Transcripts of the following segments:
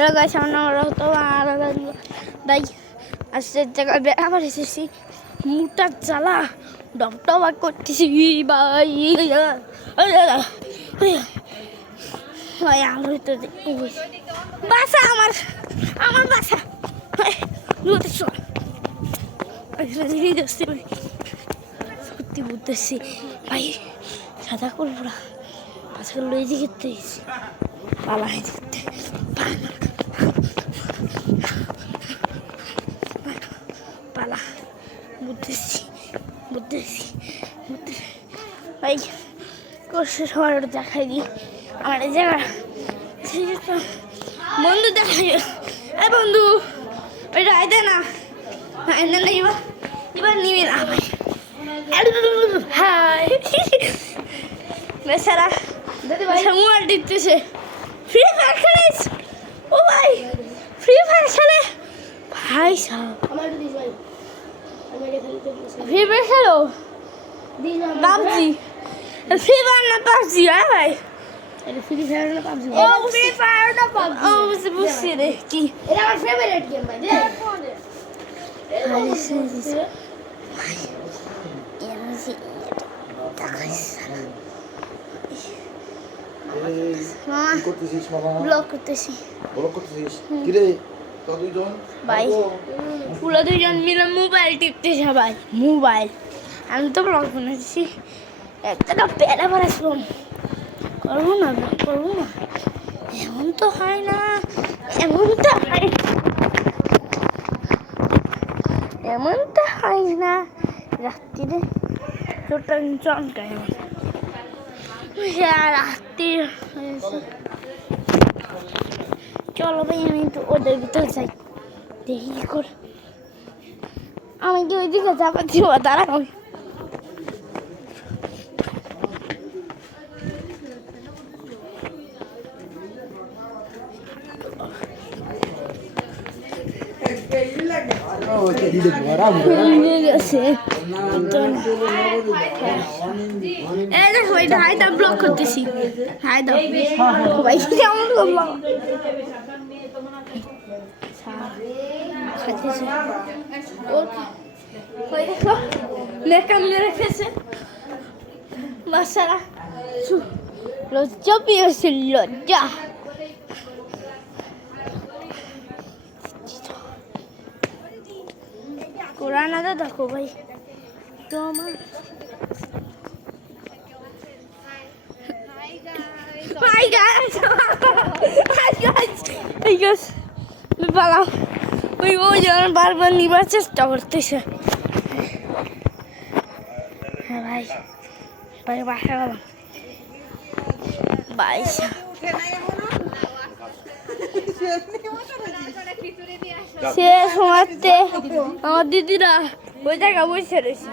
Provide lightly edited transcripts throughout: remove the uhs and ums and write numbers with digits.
Hello guys, আমার নাম রহত তাই আজকের জায়গায় আবার এসেছি। মুখটা জ্বালা ডবডবা করতেছি ভাই। ভাই আলো তো বাসা আমার আমার বাসা সত্যি বুঝতেছি ভাই সাদা করবো না আজকাল লই দিকে পালা দেখতে পালা বুঝতেছি ভাই করছে সবার দেখাই দিই আমার এই জায়গা বন্ধু দেখাই। এই বন্ধু ওইটা আইতে না এবার নিবি না ভাই। হাই বেচারা মোবাইল টিপতেছে। ফ্রি ফায়ার খেলিস? ও ভাই ফ্রি ফায়ার খেলে ভাই সাহেব ফ্রি ফায়ার খেলো পাবজি ফ্রি ফায়ার না পাবজি? হ্যাঁ ভাই ফ্রি ফায়ার না পাবজি? ও ফ্রি ফায়ার না পাবজি? ও বুঝছি রে কি এটা আমার ফেভারিট গেম ভাই। দে ব্লগ করতেছি। পুরো দুইজন মিলে মোবাইল টিপতেছে ভাই। মোবাইল আমি তো ব্লগ বানাচ্ছি। একটা পেড়া বানাচ্ছিলাম করবো না এমন তো হয় না রাত্রিরে ছোট্ট চমকায় রাত্রি। চলো ভাই আমি একটু ওদের ভিতরে যাই দেখি কি করে। আমি কি ওইদিকে যাবো দিব তারা ব্লক করতেছি। রেখেছে বাচ্চারা লজ্জা পেয়েছে লজ্জা। কোরআন আদা দেখো ভাই তো আমার বারবার নিবার চেষ্টা করতেছে। হ্যাঁ ভাই ভাই বাসা গেলাম ভাই। সে সময়তে আমার দিদিরা ওই জায়গা বসে রয়েছে।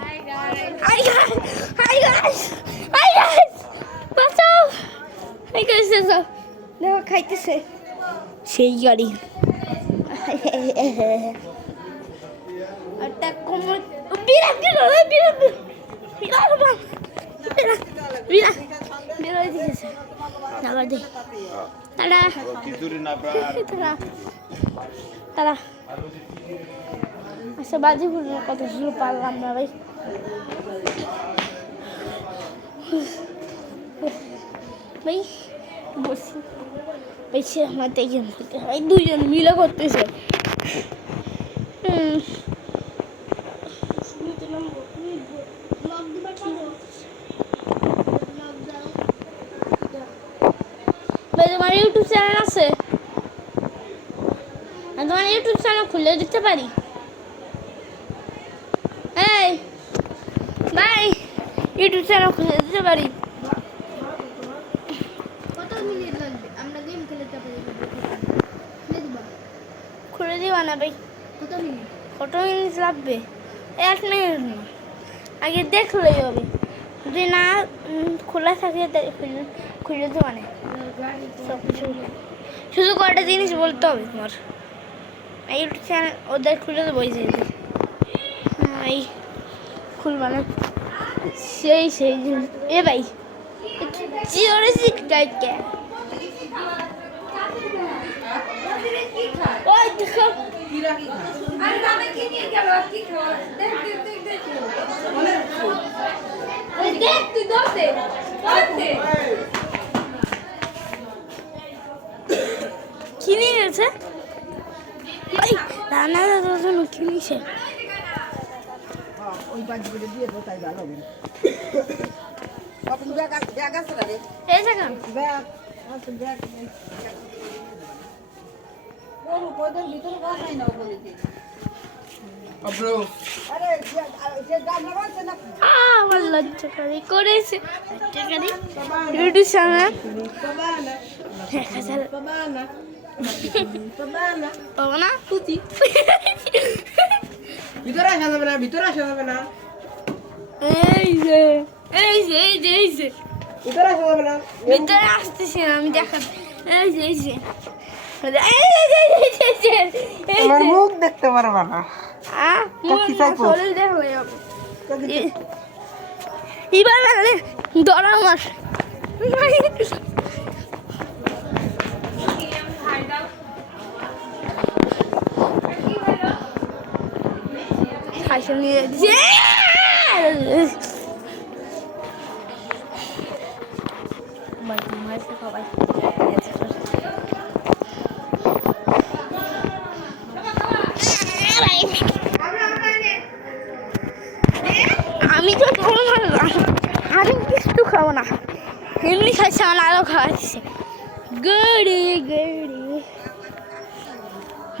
দেখো খাইতেছে সেই গাড়ি। তারা আচ্ছা বাজি ফুলের কথা শুরু পারলাম না ভাই। ভাই বসি বেশি আমার দেখে ভাই দুইজন মিলে করতেছে। ভাই তোমার ইউটিউব চ্যানেল আছে? আমি তোমার ইউটিউব চ্যানেল খুলে দিতে পারি? এই ভাই ইউটিউব চ্যানেল খুলে দিতে পারি? খুলে দিবা না ভাই? কত মিনিট লাগবে? 1 মিনিট না, আগে দেখলেই হবে। যদি না খোলা থাকে খুলে দেওয়া নেই সব কিছু। শুধু কয়টা জিনিস বলতে হবে তোমার। ইউটিউব চ্যানেল ওদের খুলে দেবো এই খুলবা না সেই জিনিস। এ ভাই জিওরে শিখতে দেখো কিরা কি খায় আরে দাদা কি নিয়ে গেল কি খাওয়া দেখ ওই দেখ তুই ধরতে কি নিয়ে গেছে ভাই রান্না দাদার জন্য কি নিছে ওই বাজি করে দিয়ে দাও তাই ভালো হবে আপনি ব্যাগ আছে না রে এই জায়গা ব্যাগ আছে ব্যাগ ওর কোদের ভিতরে বসাই না বলেছি আব্রো আরে যে গামলা বানছে না আমার লজ্জা করেছে ইউটিউব চ্যানেল বাবানা 1000 বাবানা বাবানা পাবো না তুই ভিতরে আসা যাবে না এই যে ভিতরে আসা যাবে না ভিতরে আসতেছি না আমি দেখা এই যে আমার মুখ দেখতে পারবা না শরীর দেখলে এবার লাগলে দরা আমার খাইছে নিয়ে সবাই আমি তো আমি কিছু খাবো না এমনি খাইছে আমার আরো খাওয়াচ্ছে গড়ি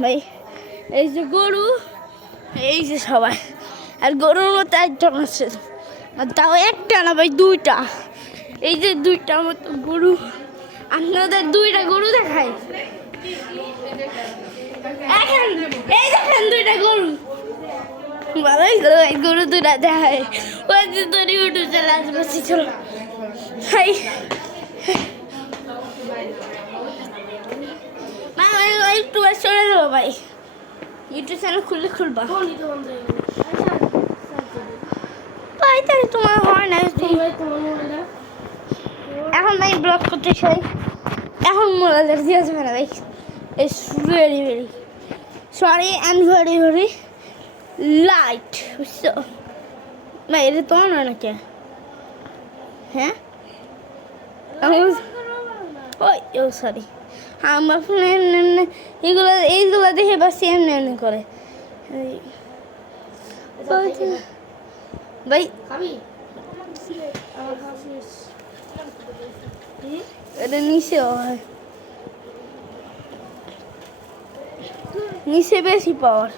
ভাই এই যে গরু এই যে সবাই আর গরুর মতো একজন আছে আর তাও একটা না ভাই দুইটা এই যে দুইটার মতো গরু আপনাদের দুইটা গরু দেখায় এই দেখেন দুইটা গরু ভালোই গরু দুটা দেখায় ওই যে তোর ইউটিউব চ্যানেল আসবে চলো হাই একটু চলে যাবো ভাই ইউটিউব চ্যানেল খুলবা ভাই তাই তোমার হয় না এখন ভাই ব্লগ করতে চাই এখন মোবাইল দিয়ে আসবে না ভাই it's very sorry and very light বুঝছো ভাই এটা তোমার নয় নাকি হ্যাঁ ওই ও সরি আমার ফোনে এইগুলো দেখে বাস এমনি করে ভাই এটা নিচে হয় নিচে বেশি পাওয়ার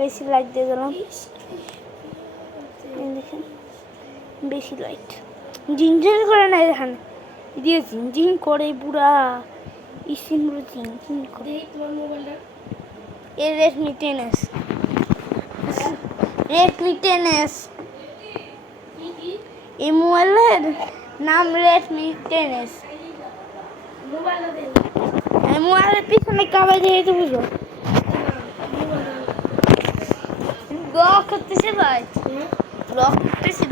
বেশি লাইট দিয়ে দিলাম দেখেন বেশি লাইট ঝিনঝিন করে না এখানে দিয়ে ঝিনঝিন করে পুরা স্ক্রিন পুরো ঝিনঝিন করে এ রেডমি 10s এই মোবাইলের নাম রেডমি 10s মোবাইলের পিছনে কাবার যেহেতু বুঝো ব্লগ করতেছে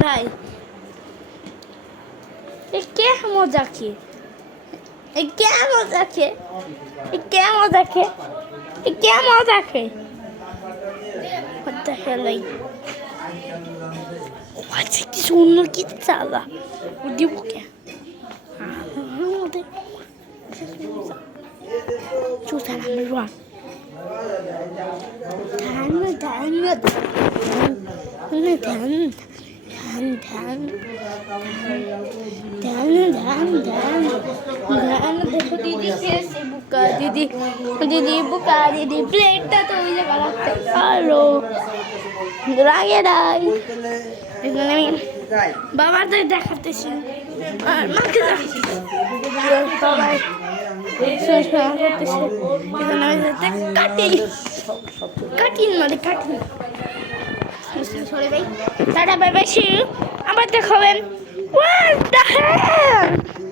ভাই क्या मजा के What the hell like what's it suno ki sala udi buke chuta na mruan देखो दीदी कैसे बुका दीदी बुका दीदी प्लेटটা তো ওই যে বানাতে আলো রাগে রাই এখানে আমি বাবাদের দেখাতেছি আর মাকে দেখাচ্ছি সবাই করতেছে এখানে আমি কাটিন সরি ভাই টাটা বাই বাই আবার দেখাবেন What the hell?